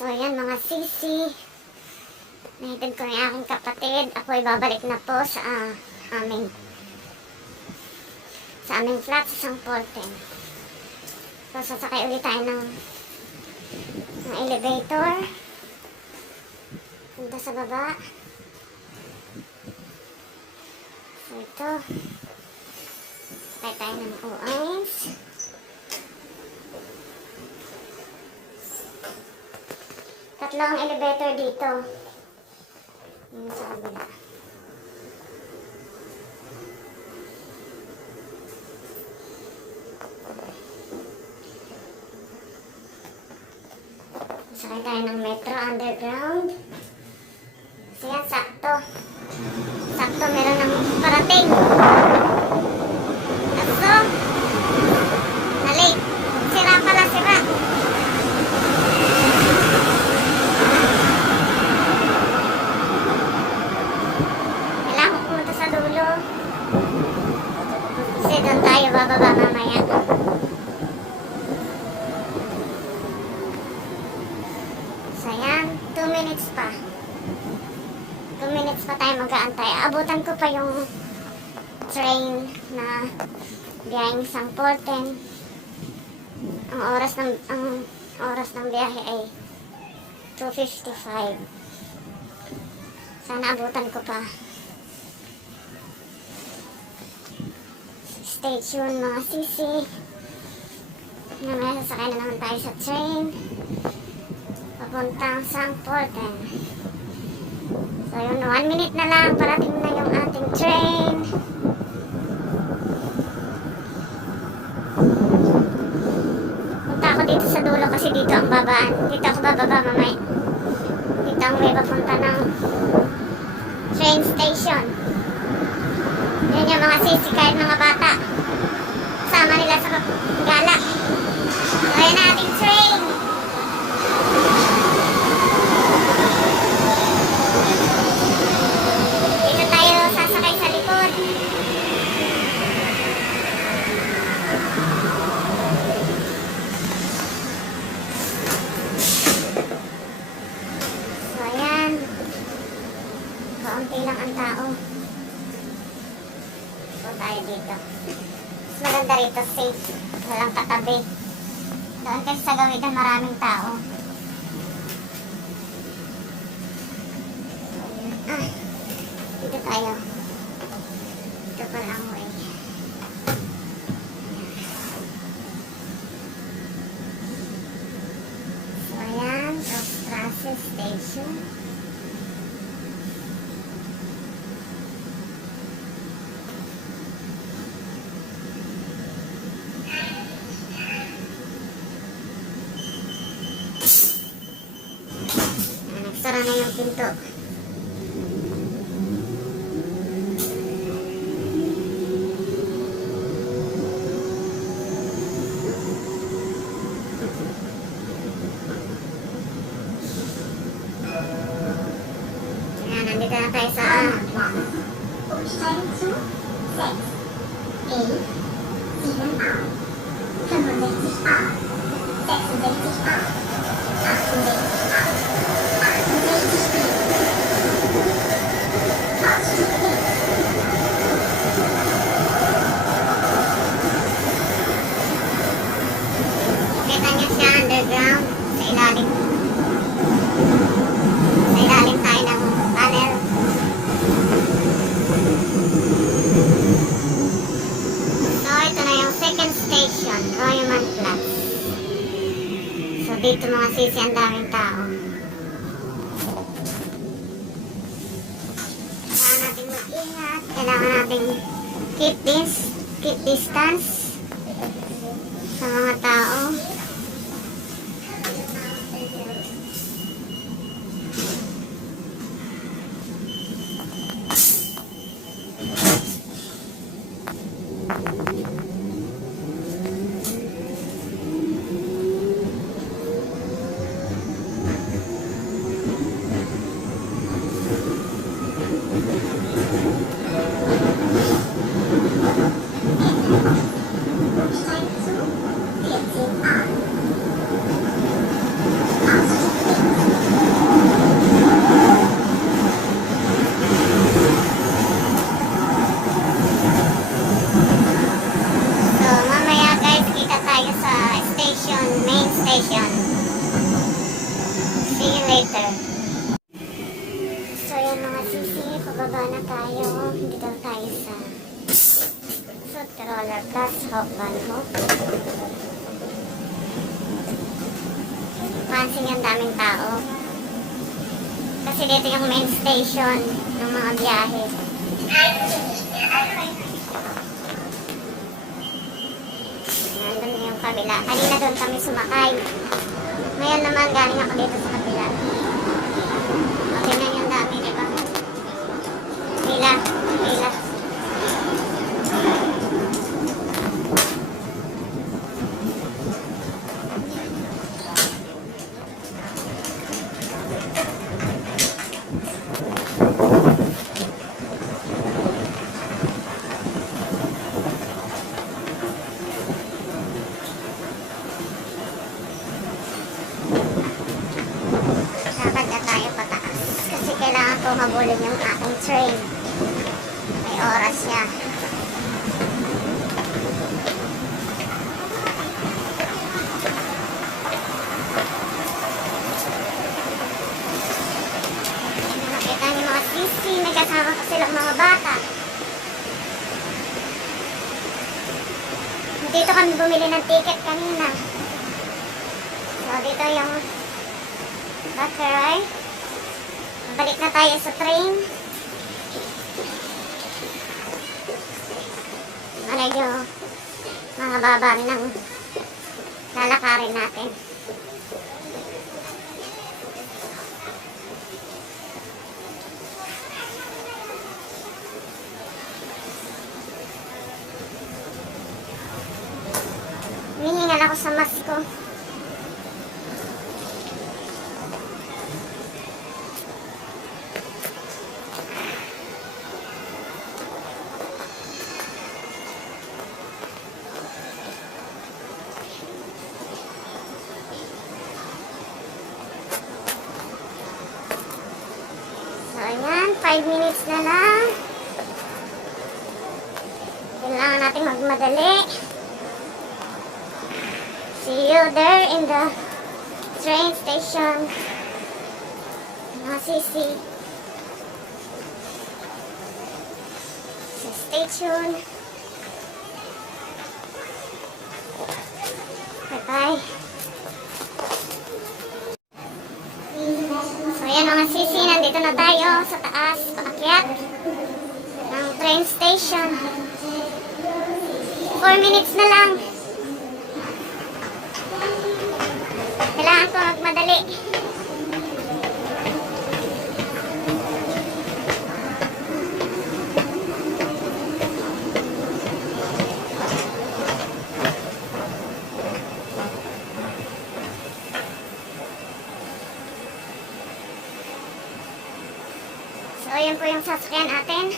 So, ayan mga sisi. Nahitin ko yung aking kapatid. Ako ay babalik na po sa aming flat sa St. Polten. So, sasakay ulit tayo ng elevator. Punta sa baba. So, ito. Sakay tayo ng UAINS. Tatlo ang elevator dito. Yun sa kabila. Sakay tayo ng Metro Underground. So yan, sakto. Sakto, meron ng parating. Kaso, na-late. Sira pala, sira. Kailangan pumunta sa dulo. Kasi doon tayo bababa mamaya. So yan, 2 minutes pa. 2 minutes pa tayo mag-aantay. Abutan ko pa yung train na biyaheng St. Polten. Ang oras ng biyahe ay 2:55. Sana abutan ko pa. Stay tuned mga sisi. Mamaya sasakay na naman tayo sa train papuntang St. Polten. So yun, 1 minute na lang, parating na yung ating train. Punta ako dito sa dulo kasi dito ang babaan. Dito ako bababa mamaya. Dito ang way papunta ng train station. Yan yung mga sisi, kahit mga bata. Sama nila sa gala. So yan na ating train. Kaunti lang ang tao. So tayo dito. Mas maganda rito, safe. Walang katabi. Doon kasi sa gawitan maraming tao. Dito tayo. Dito pala ang way. So ayan, Rostrasse Station. Nagsara na yung pinto. Ayan, nandito na tayo sa kita niya siya underground sa ilalim. Sa ilalim tayo ng tunnel. So ito na yung second station, Royaman Flats. So dito mga sisi, ang daming tao. Kailangan natin mag-ingat. Kailangan natin keep distance sa mga tao. station. See you later. So yan mga sisi, pababa na tayo. Dito tayo sa Roller Plus Hopman Hope. Pansin yung daming tao. Kasi dito yung main station ng mga biyahe. Nandun yung kabila. Kanina doon kami sumakay. Ngayon naman galing ako dito sa kabila. Okay na yung dami, diba? Pila. Dapat na tayo pataas. Kasi kailangan ko habulin yung aking train. May oras siya. Nakita niyo mga sisi. May kasama ko silang mga bata. Dito kami bumili ng ticket kanina. So dito yung Bakaray. Balik na tayo sa train. Medyo mga baba ng lalakarin natin. Hinihingal ako sa mask ko. So, ayan. 5 minutes na lang. Kailangan natin magmadali. See you there in the train station. Mga sisi. So, stay tuned. Bye-bye. So, ayan mga sisi. Nandito na tayo sa taas. Paakyat ng train station. 4 minutes na lang. Kailangan ko magmadali. So, ayan po yung sasakyan natin.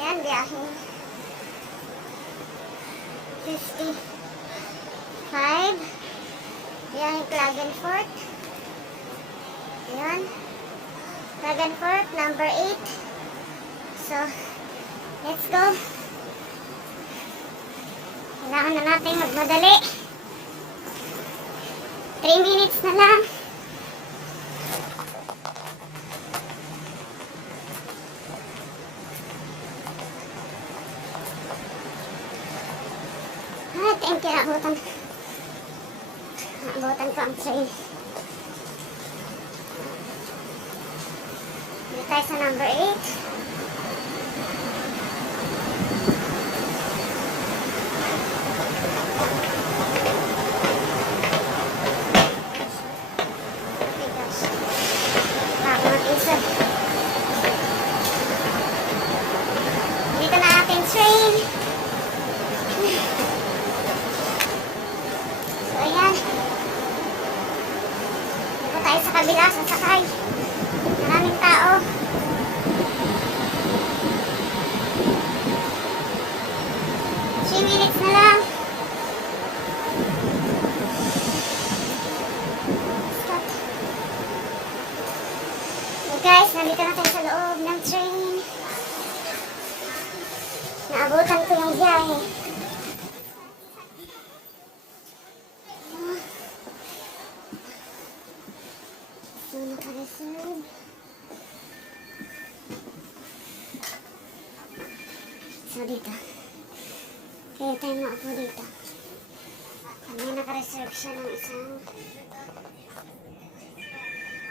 Ayan, biyahe. 55. Biyaheng Klagenfurt. Ayan. Klagenfurt, number 8. So, let's go. Kailangan na natin magmadali. 3 minutes na lang. Thank you, abutan ko ang train. Dito tayo sa number 8. Bago mag-isip. Dito na ating train. Tayo sa kabila, sasakay. Maraming tao. Minutes na lang. Stop. Okay guys, nandito na tayo sa loob ng train. Naabutan ko yung biyahe. So, naka-reserve. So, dito. Kaya tayo maupo dito. May naka-reserve siya ng isang...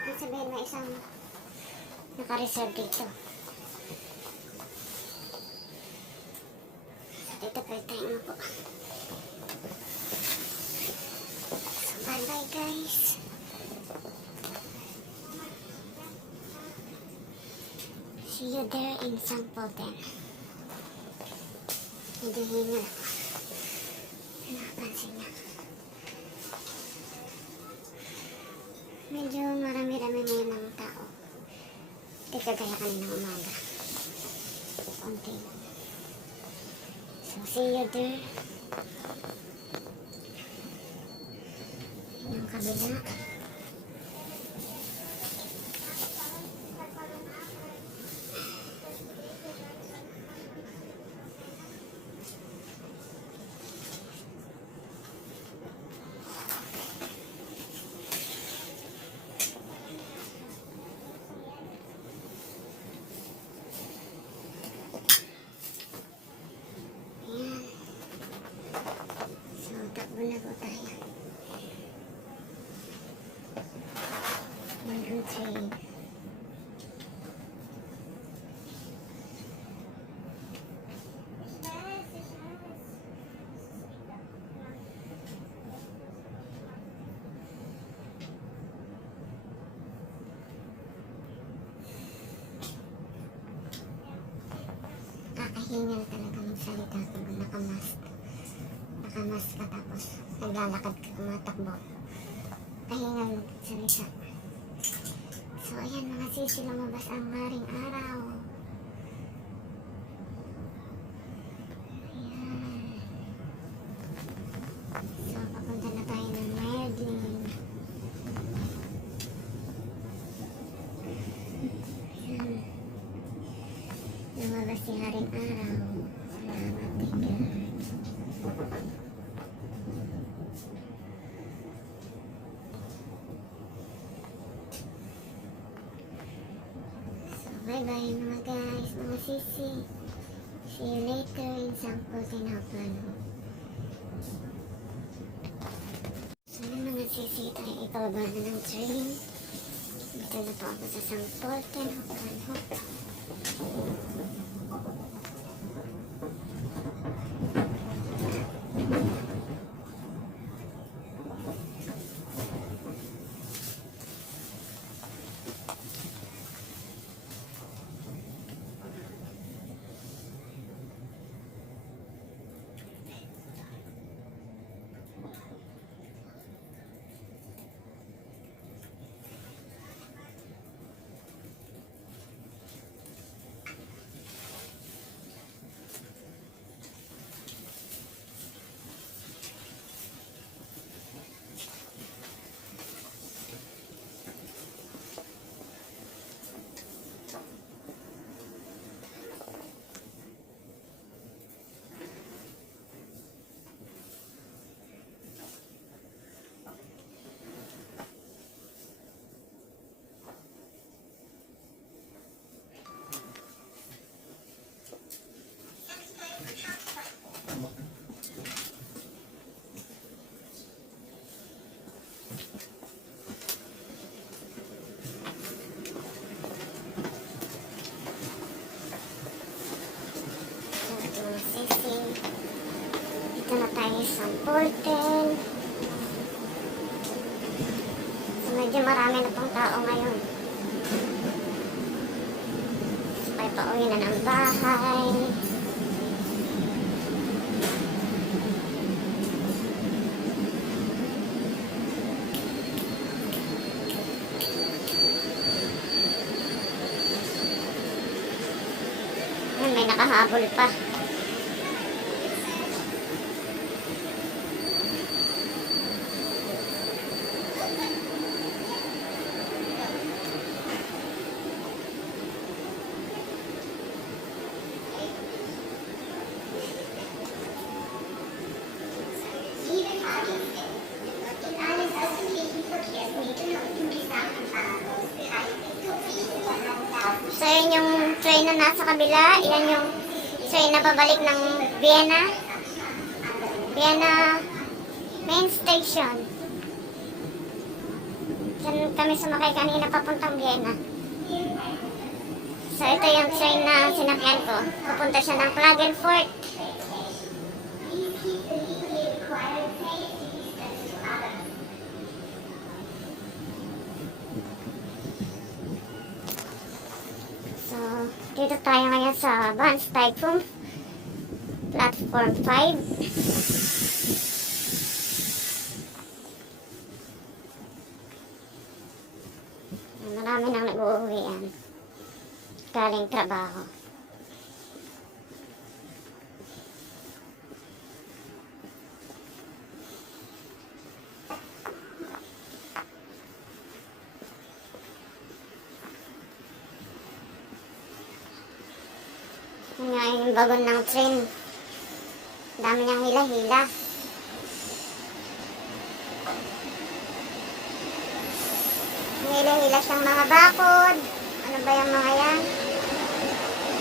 Ang sabihin na isang naka-reserve dito. So, dito pwede tayo maupo. So, bye-bye guys. See you there in Sampolten. Hindi hina. Napansin niya. Medyo marami-rami ngayon ng tao. Hindi kagaya kaninang umaga. Konti lang. So, see you there. Yung kabila. Takbo na po tayo. 1, 2, 3. Kakahingal talaga magsalita kung nakamask. Nakamas ka tapos naglalakad ka, tumatakbo. Kahingal magsalita. So, ayan mga sisi, lumabas ang maring araw. Ayan. So, papunta na tayo ng Medlin. Ayan. Lumabas si haring araw. Salamat, tigil. Bye bye mga guys, mga sisi. See you later in Sampolten, Hapano. So yun mga sisi, tayo ipababa na ng train. Dito na po ako sa Sampolten, Hapano. Dito na tayo sa Sampolten. So, medyo marami na pong tao ngayon. So, may pauwi na ng bahay. Ayan, may nakahabol pa. So, yun yung train na nasa kabila. Yan yung train na babalik ng Vienna. Vienna main station. Diyan kami sumakay kanina papuntang Vienna. So, ito yung train na sinakyan ko. Pupunta siya ng Klagenfurt. So, dito tayo ngayon sa Bahnsteigpunkt, Platform 5. Marami nang nag-uuwian. Galing trabaho. Yun nga yung bagon ng train. Dami niyang hila-hila. Hila-hila siyang mga bakod. Ano ba yung mga yan?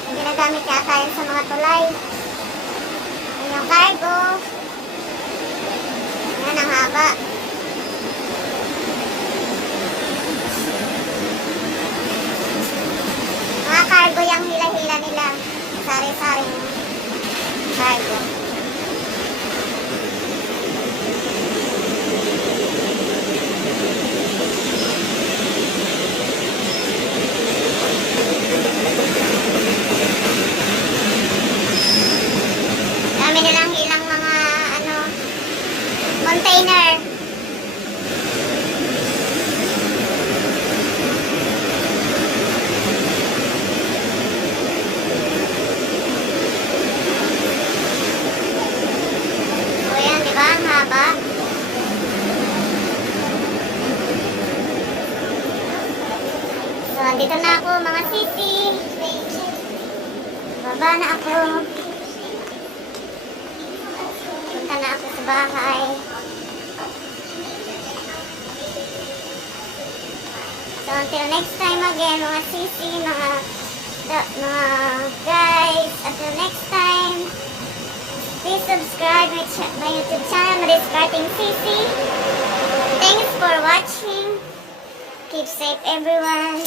Yung ginagamit yata yan sa mga tulay. Yan yung cargo. Yan ang haba. Mga cargo yung hila-hila nila. Sari-saring cargo. Dami nilang hilang mga container. So yan, di ba? Ang haba. So, dito na ako mga sisi. Baba na ako. Punta na ako sa bahay. So, until next time again, mga sisi, mga guys. Until next time, please subscribe my YouTube channel, Madiscarding Sisi. Thanks for watching. Keep safe, everyone.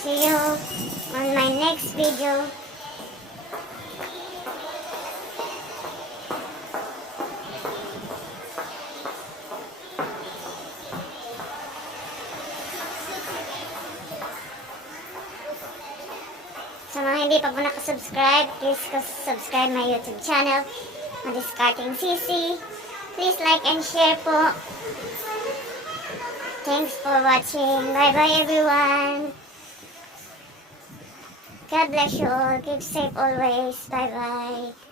See you on my next video. Sa mga hindi pa po nakasubscribe, please subscribe my YouTube channel, Madiscarding Sisi. Please like and share po. Thanks for watching. Bye-bye, everyone. God bless you all. Keep safe always. Bye-bye.